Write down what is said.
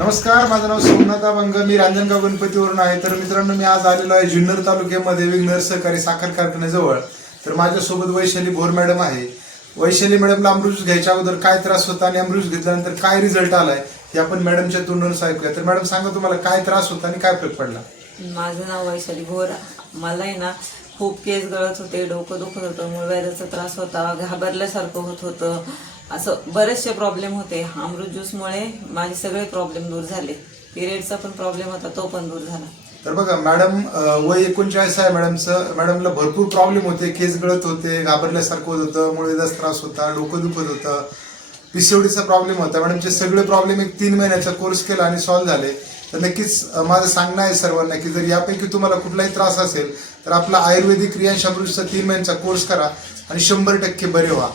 नमस्कार माझं नाव सोमनाथ अभंग मी रांजणगाव गणपतीवरून आहे. तर मित्रांनो मी आज आलेलो आहे जुन्नर तालुक्यामध्ये विघ्नर सहकारी साखर कारखान्याजवळ. तर माझ्यासोबत वैशाली भोर मॅडम आहे. वैशाली मॅडमला अमृत घ्यायच्या अगोदर काय त्रास होता आणि अमृत घेतल्यानंतर काय रिझल्ट आलाय हे आपण मॅडमच्या तोंडून ऐकूया. तर मॅडम सांगा तुम्हाला काय त्रास होता आणि काय फरक पडला? माझं नाव वैशाली भोर. मला आहे ना खूप केस गळत होते डोकं दुखत होतं मूळव्याधाचा त्रास होता घाबरल्यासारखं होत होतं. असं बरेचसे प्रॉब्लेम होते. अमृत ज्यूसमुळे माझे सगळे प्रॉब्लेम दूर झाले. पिरियडचा पण प्रॉब्लेम होता तो पण दूर झाला. तर बघा मॅडम वय एकोणचाळीस आहे मॅडमचं मॅडमला भरपूर प्रॉब्लेम होते. केस गळत होते घाबरल्यासारखं होत होतं मुळेदास त्रास होता डोकं दुखत होतं. पिसवडीचा प्रॉब्लेम होता. मॅडमचे सगळे प्रॉब्लेम एक तीन महिन्याचा कोर्स केला आणि सॉल्व्ह झाले. तर नक्कीच माझं सांगणं आहे सर्वांना की जर यापैकी तुम्हाला कुठलाही त्रास असेल तर आपला आयुर्वेदिक क्रियांशामृतचा तीन महिन्याचा कोर्स करा आणि शंभर टक्के बरे व्हा.